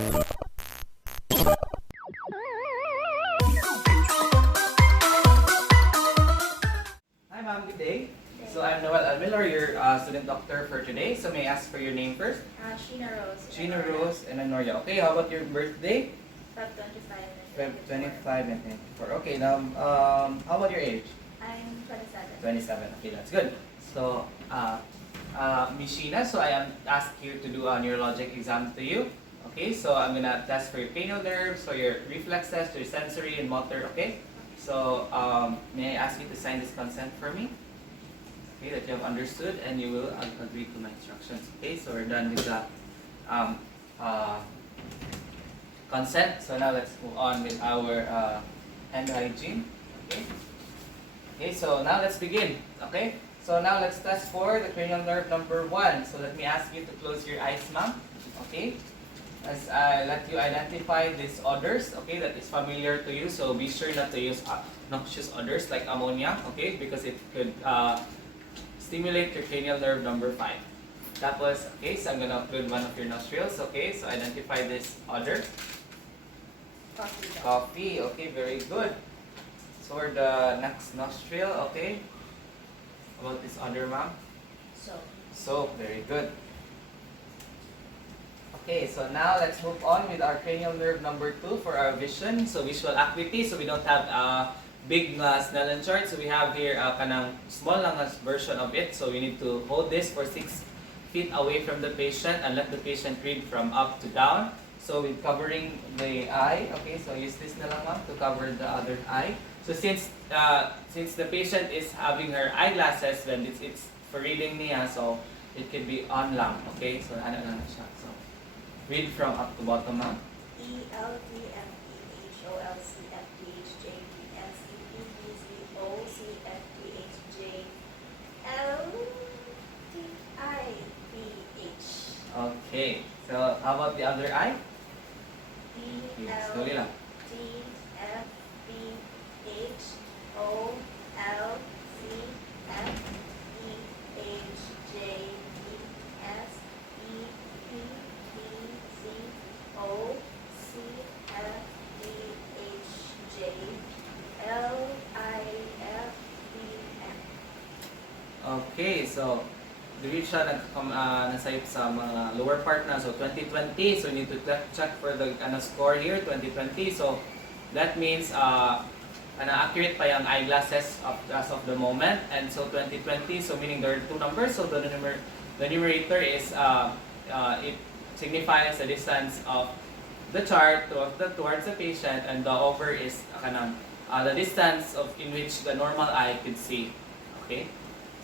Hi ma'am, good day. So I'm Noel Almilor, your student doctor for today. So may I ask for your name first? Sheena Rose. Sheena Rose and Anoria. Okay, how about your birthday? Feb 25 Feb and 25 and 24. Okay, now how about your age? I'm 27. 27. Okay, that's good. So Miss Sheena, so I am asked you to do a neurologic exam to you. Okay, so I'm gonna test for your cranial nerves, so your reflexes, your sensory and motor. Okay, so may I ask you to sign this consent for me? Okay, that you have understood and you will agree to my instructions. Okay, so we're done with the consent. So now let's move on with our hand hygiene. Okay. Okay, so now let's begin. Okay, so now let's test for the cranial nerve number 1. So let me ask you to close your eyes, ma'am. Okay, as I let you identify these odors. Okay, that is familiar to you. So be sure not to use noxious odors like ammonia. Okay, because it could stimulate your cranial nerve number 5. Tapos, okay, so I'm gonna open one of your nostrils. Okay, so identify this odor. Coffee. Coffee. Okay, very good. So for the next nostril, okay. About this odor, ma'am? Soap. Very good. Okay, so now let's move on with our cranial nerve number 2 for our vision. So visual acuity. So we don't have big Snellen chart. So we have here kanang small lang version of it. So we need to hold this for 6 feet away from the patient and let the patient read from up to down. So with covering the eye, okay, so use this na lang ma'am to cover the other eye. So since the patient is having her eyeglasses, when it's for reading niya, so it can be on lang, okay? So ano lang siya. So read from up to bottom ma'am. Okay, so how about the other eye? Okay, slowly lang. Okay, so dito siya nasayop sa mga lower part na. So 2020, so you need to check for the score here, 2020. So that means accurate pa yung eyeglasses as of the moment. And so 2020, so meaning there are 2 numbers. So the numerator is it signifies the distance of the chart towards the patient, and the over is the distance in which the normal eye could see. Okay.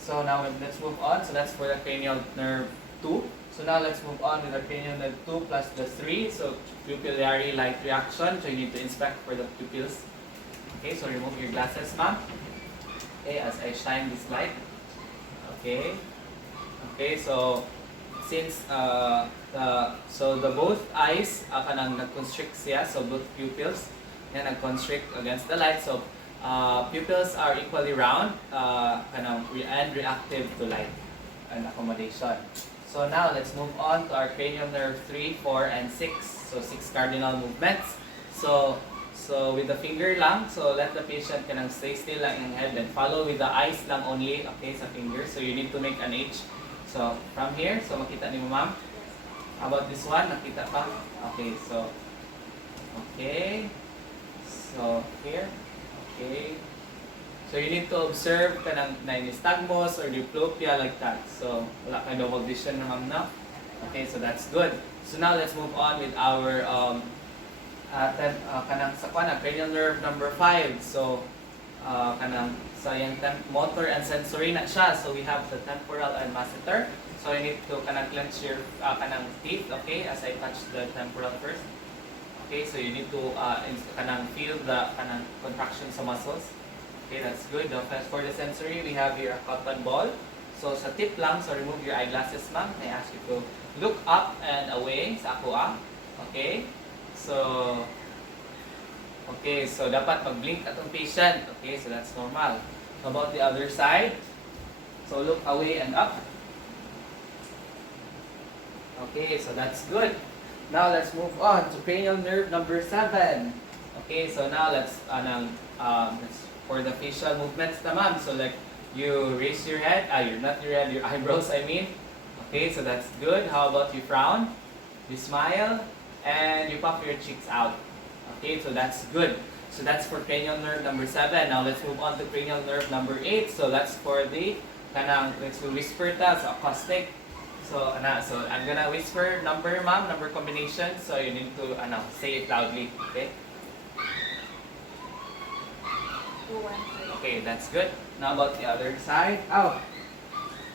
So now let's move on. So that's for the cranial nerve 2. So now let's move on with the cranial nerve 2 plus the 3. So pupillary light reaction. So you need to inspect for the pupils. Okay, so remove your glasses, ma'am. Okay, as I shine this light. Okay. Okay, so since the both eyes kanang nag-constrict siya, so both pupils yan nag-constrict against the light. So pupils are equally round and reactive to light and accommodation. So now let's move on to our cranial nerve 3, 4, and 6. So 6 cardinal movements. So with the finger lang, so let the patient stay still lang in head and follow with the eyes lang only, okay, sa finger. So you need to make an H. So from here, so makita ni mo ma'am? How about this one? Nakita pa? Okay, so okay. So here. Okay. So you need to observe kanang nystagmus or diplopia like that. So wala kayo double vision na ma'am na. Okay, so that's good. So now let's move on with our kanang sa cranial nerve number 5. So kanang sa yung motor and sensory na siya. So we have the temporal and masseter. So you need to clench your kanang teeth, okay, as I touch the temporal first. Okay, so you need to feel the contraction sa muscles. Okay, that's good. For the sensory, we have here a cotton ball. So sa tip lang, so remove your eyeglasses, ma'am. I ask you to look up and away sa ako. Okay? So dapat mag-blink atong patient. Okay, so that's normal. How about the other side? So look away and up. Okay, so that's good. Now let's move on to cranial nerve number 7. Okay, so now let's for the facial movements naman. So like you raise your head, your eyebrows I mean. Okay, so that's good. How about you frown, you smile, and you puff your cheeks out. Okay, so that's good. So that's for cranial nerve number 7. Now let's move on to cranial nerve number 8. So that's for the let's whisper ta sa acoustic. So I'm gonna whisper number ma'am, number combination. So you need to say it loudly. Okay? 213. Okay, that's good. Now about the other side. Oh,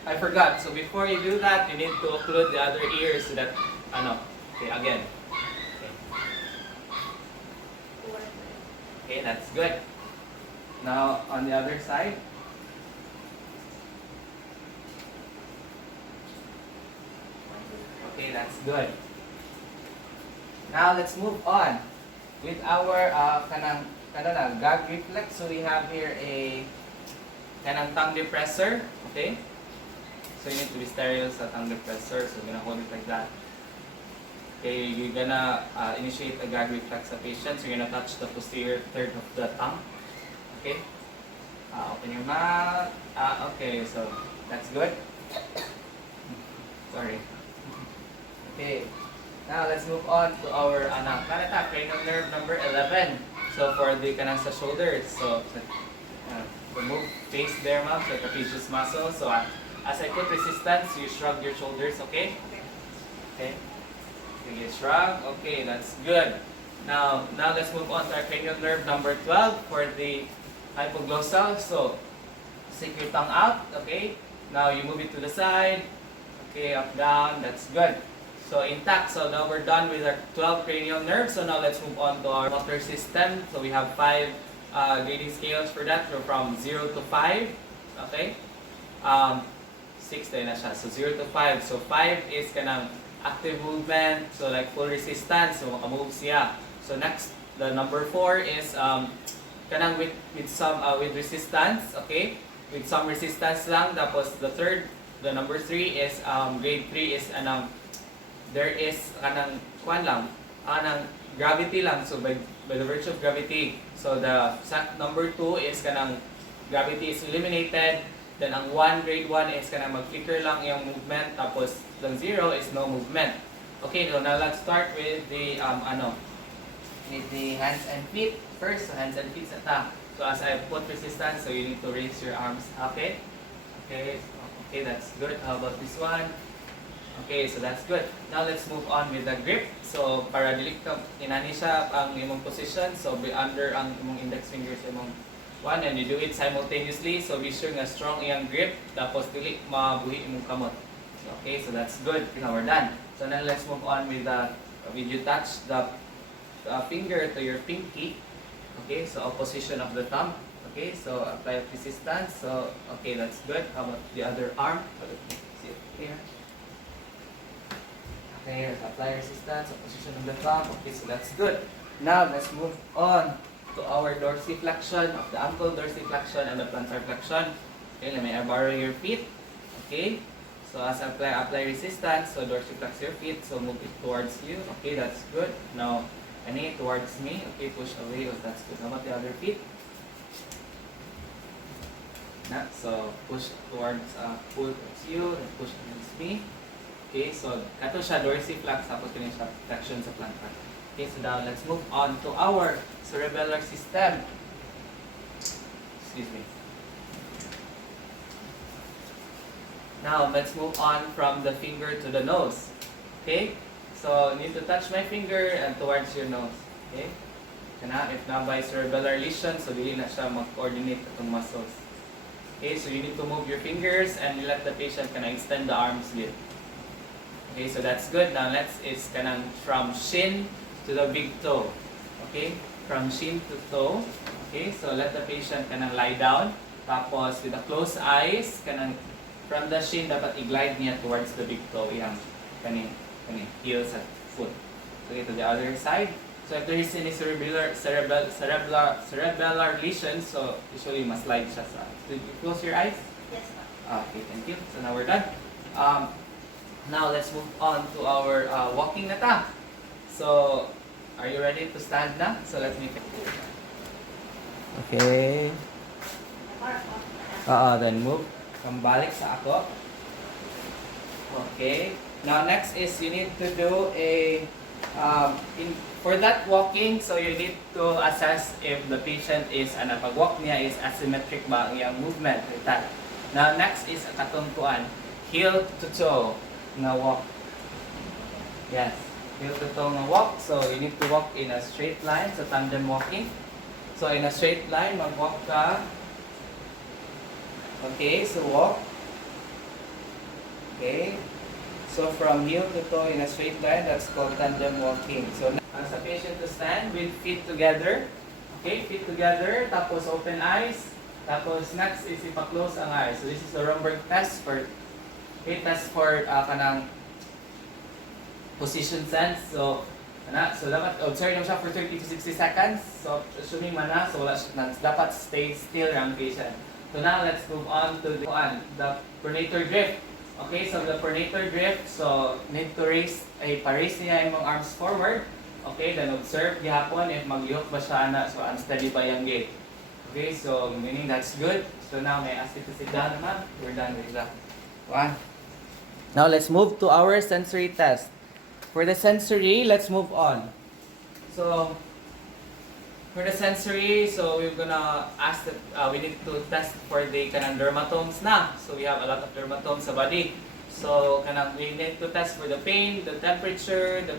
I forgot. So before you do that, you need to occlude the other ear so that Okay, again. Okay. 213. Okay, that's good. Now on the other side. Okay, that's good. Now let's move on with our gag reflex. So we have here a tongue depressor. Okay. So you need to be sterile sa tongue depressor. So you're gonna hold it like that. Okay, you're gonna initiate a gag reflex sa patient. So you're gonna touch the posterior third of the tongue. Okay. Open your mouth. Okay, so that's good. Sorry. Okay. Now let's move on to our cranial nerve number 11. So for the sa shoulders. So remove face there, ma'am. So trapezius muscle. So as I put resistance, you shrug your shoulders. Okay. Okay. Okay, shrug. Okay, that's good. Now let's move on to our cranial nerve number 12 for the hypoglossal. So stick your tongue out. Okay. Now you move it to the side. Okay, up, down. That's good. So intact. So now we're done with our 12 cranial nerves. So now let's move on to our motor system. So we have 5 grading scales for that. So from 0 to 5. Okay. 6 tayo na siya. So 0 to 5. So 5 is kanang active movement. So like full resistance. So makamove siya. So next, the number 4 is kanang with resistance. Okay. With some resistance lang. Tapos the number 3 is grade 3 is there is gravity lang, so by the virtue of gravity. So the number 2 is gravity is eliminated, then ang grade 1 is mag-flicker lang yung movement, tapos the 0 is no movement. Okay, so now let's start with the with the hands and feet. First, hands and feet sa ta. So as I put resistance, so you need to raise your arms. Okay, that's good. How about this one? Okay, so that's good. Now let's move on with the grip. So para dili ka inani siya ang imong position, so be under ang imong index fingers imong one, and you do it simultaneously. So be sure nga strong iyang grip, tapos dili mabuhi imong kamot. Okay, so that's good. Now we're done. So now let's move on with you touch the finger to your pinky. Okay, so opposition of the thumb. Okay, so apply resistance. So okay, that's good. How about the other arm? See it here. Okay, apply resistance, opposition of the thumb. Okay, so that's good. Now, let's move on to our dorsiflexion of the ankle, dorsiflexion, and the plantar flexion. Okay, let me borrow your feet. Okay, so as I apply resistance, so dorsiflex your feet, so move it towards you. Okay, that's good. Now, towards me. Okay, push away. Oh, that's good. How about the other feet? So, push towards you, and push against me. Okay, so kato siya dorsiflex, tapos yun siya flexion sa plantar. Okay, so now let's move on to our cerebellar system. Excuse me. Now let's move on from the finger to the nose. Okay, so need to touch my finger and towards your nose. Okay, if na by cerebellar lesion, so dili na siya mag-coordinate itong muscles. Okay, so you need to move your fingers and let the patient extend the arms with. Okay, so that's good. Now it's from shin to the big toe. Okay, from shin to toe. Okay, so let the patient lie down. Tapos with the closed eyes, from the shin dapat i-glide niya towards the big toe. Yang heel sa foot. Okay, to the other side. So if there is any cerebellar lesion, so usually must slide siya sa. Did you close your eyes? Yes, ma'am. Okay, thank you. So now we're done. Now let's move on to our walking na ta. So, are you ready to stand na? So, let me... Okay. Then move. Kambalik sa ako. Okay. Now, next is you need to do a... for that walking, so you need to assess if the patient is, pag-walk niya is asymmetric ba ang iyang movement. Now, next is katungkuan. Heel to toe na walk. Yes. Heel to toe na walk. So, you need to walk in a straight line. So, tandem walking. So, in a straight line, mag-walk ka. Okay, so walk. Okay. So, from heel to toe in a straight line, that's called tandem walking. So, as a patient to stand with feet together. Okay, feet together. Tapos, open eyes. Tapos, next is ipa-close ang eyes. So, this is the Romberg test for test for kanang position sense. So, dapat observe lang siya for 30 to 60 seconds. So, assuming man so wala siya, dapat stay still ang patient. So, now let's move on to the pronator drift. Okay, so the pronator drift, so need to raise, pa-raise niya yung mga arms forward. Okay, then observe gihapon if mag-lihok ba siya na, so unsteady ba yung gait. Okay, so meaning that's good. So now may ask you to sit down naman. We're done with that. One. Now let's move to our sensory test. For the sensory, let's move on. So for the sensory, so we're gonna ask that we need to test for the kanang dermatomes na. So we have a lot of dermatomes sa body. So kanang we need to test for the pain, the temperature, the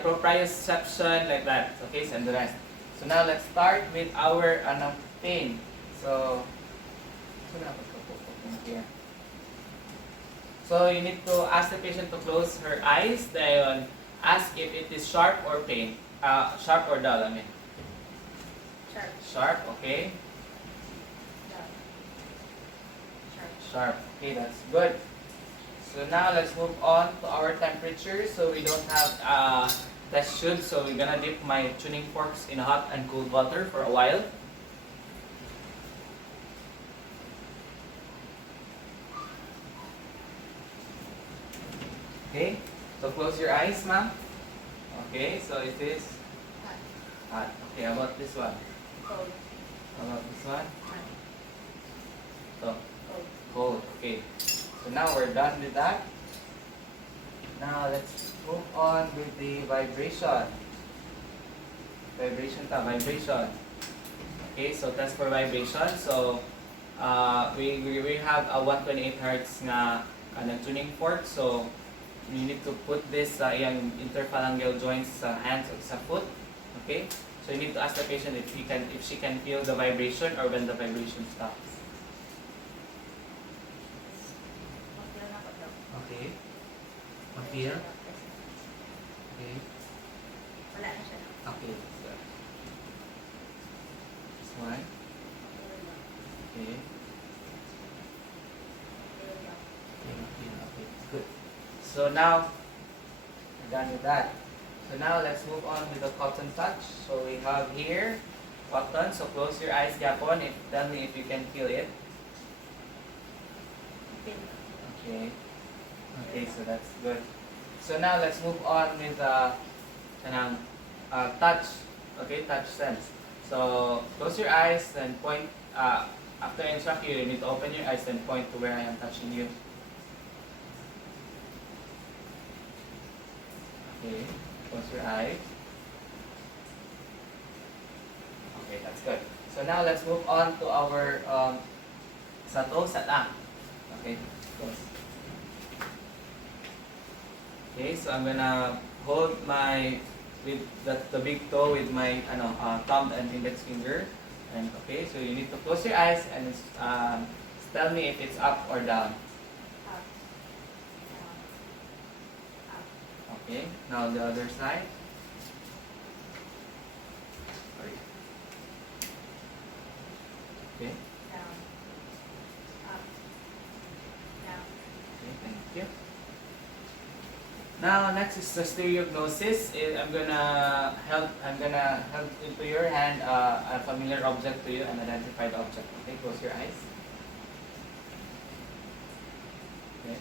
proprioception, like that. Okay, so and the rest. So now let's start with our pain. So here. So you need to ask the patient to close her eyes. Then ask if it is sharp or pain. Sharp or dull, I mean. Sharp. Sharp, okay. Dull. Sharp. Sharp, okay, that's good. So now let's move on to our temperature. So we don't have test tube, so we're gonna dip my tuning forks in hot and cold water for a while. Okay, so close your eyes, ma'am. Okay, so it is Hot. hot. Okay, how about this one? Cold. How about this one? Hot. So, Cold. cold. Okay. So now we're done with that. Now let's move on with the vibration. Vibration. Okay, so test for vibration. So we have a 128 hertz nga tuning fork. So you need to put this sa iyang interphalangeal joints sa hands or sa foot. Okay? So you need to ask the patient if she can feel the vibration or when the vibration stops. Mafeel na ko daw. Okay. Mafeel? Okay. Wala na siya. Okay. This one. Mafeel na. Okay. Mafeel na. Okay. Good. So now, we're done with that. So now let's move on with the cotton touch. So we have here cotton. So close your eyes, Japon. Tell me if you can feel it. Mafeel na. Okay. Okay, so that's good. So now let's move on with touch. Okay, touch sense. So close your eyes and point. After I instruct you, you need to open your eyes and point to where I am touching you. Okay, close your eyes. Okay, that's good. So now let's move on to our sato sata. Okay, close. Okay, so I'm gonna hold with the big toe with my thumb and index finger. And okay, so you need to close your eyes and tell me if it's up or down. Up. Down. Up. Okay, now the other side. Sorry. Okay, Down. Up. Down. okay, thank you. Now next is the stereognosis. I'm gonna help into your hand a familiar object to you and identify the object. Okay, close your eyes. Okay.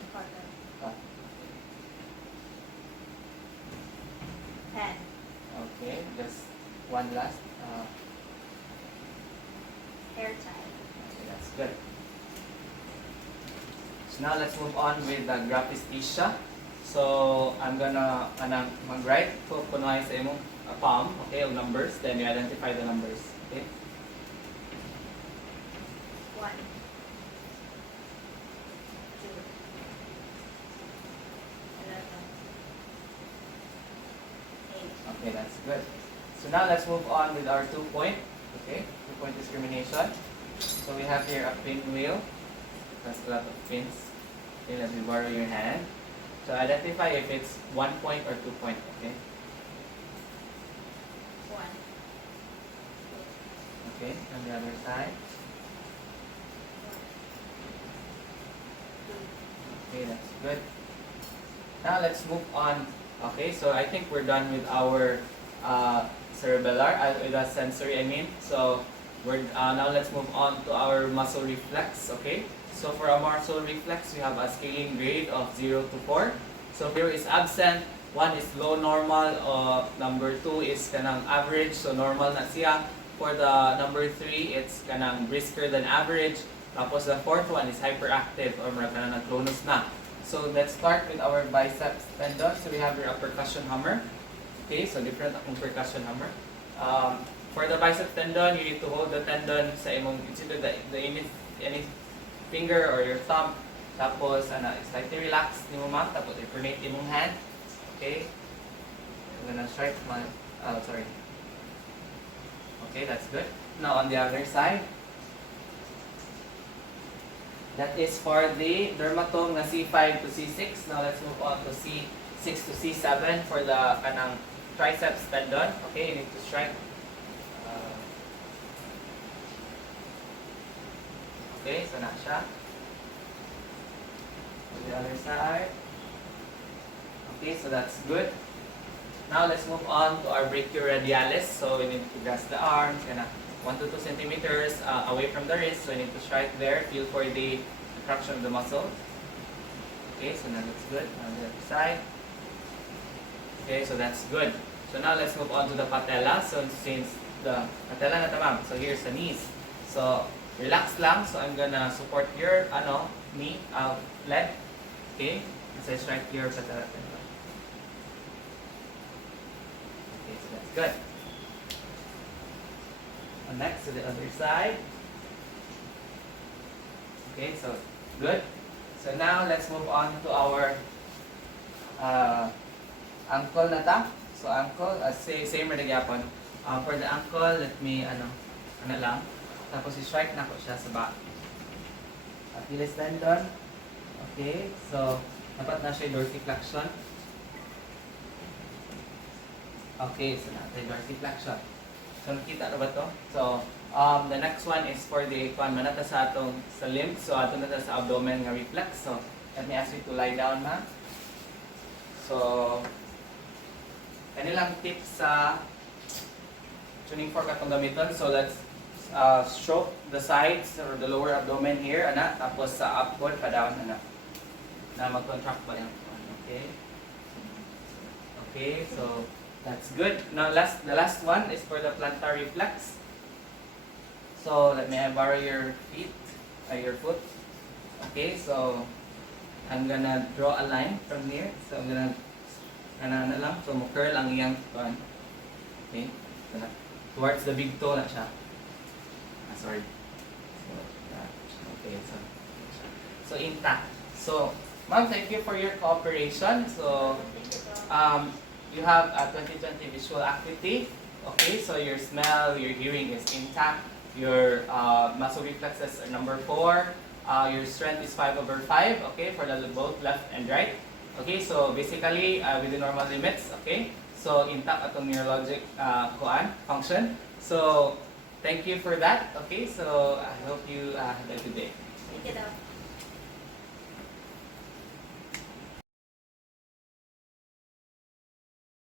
Cotton. 10. Okay, just one last. Hair tie. Okay, that's good. So now let's move on with the graphisthesia. So I'm gonna mag-write ko kunwari sa imong palm, okay, yung numbers, then you identify the numbers, okay? 1, 2, 11, 8. Okay, that's good. So now let's move on with our 2-point, okay, 2-point discrimination. So we have here a pinwheel. That's a lot of pins. Okay, let me borrow your hand. So identify if it's 1 point or 2 point, okay? 1, Okay, on the other side. 2, Okay, that's good. Now let's move on. Okay, so I think we're done with our cerebellar, with the sensory, I mean. So we're now let's move on to our muscle reflex. Okay, so for our muscle reflex, we have a scaling grade of 0 to 4. So 0 is absent, 1 is low normal, number 2 is kanang average, so normal na siya. For the number 3, it's kanang brisker than average. Tapos the fourth one is hyperactive or mura kanang nag-clonus na. So let's start with our biceps tendon. So we have your percussion hammer. Okay, so different akong percussion hammer. For the bicep tendon, you need to hold the tendon sa imong, it's either any finger or your thumb. Tapos, slightly relax ni mo ma. Tapos, i-pronate imong hand. Okay? I'm gonna strike my, sorry. Okay, that's good. Now, on the other side, that is for the dermatome na C5 to C6. Now, let's move on to C6 to C7 for the kanang triceps tendon. Okay, you need to strike. Okay, so na siya. On the other side. Okay, so that's good. Now let's move on to our brachioradialis. So we need to grasp the arms, kind of 1 to 2 centimeters away from the wrist. So we need to strike there, feel for the contraction of the muscle. Okay, so now that's good. On the other side. Okay, so that's good. So now let's move on to the patella. So since the patella na tamam, so here's the knees. So relax lang. So I'm gonna support your knee, leg. Okay, as I strike your patella. Okay, so that's good. And next to the other side. Okay, so good. So now let's move on to our ankle na ta. So ankle, same rin gyapon. For the ankle, let me lang. Tapos i-strike na ko siya sa back. Achilles tendon. Okay, so dapat na siya dorsiflexion. Okay, so natin dorsiflexion. So nakita na ba to? So the next one is for the manata sa atong sa limb. So ato na sa abdomen nga reflex. So let me ask you to lie down na. So kanilang tips sa tuning fork atong gamiton. So let's stroke the sides or the lower abdomen here, tapos sa upward pa down, na mag-contract pa yan. Okay. Okay, so that's good. Now the last one is for the plantar reflex. So let me borrow your feet, your foot. Okay, so I'm gonna draw a line from here. So I'm gonna lang, so mo-curl ang iyang one. Okay, so, towards the big toe na siya. Sorry. So, okay, so intact. So, ma'am, thank you for your cooperation. So, you have a 2020 visual acuity. Okay, so your smell, your hearing is intact. Your muscle reflexes are number 4. Your strength is 5/5. Okay, for the both left and right. Okay, so basically within normal limits. Okay, so intact atong neurologic function. So thank you for that. Okay, so I hope you have a good day. Thank you daw.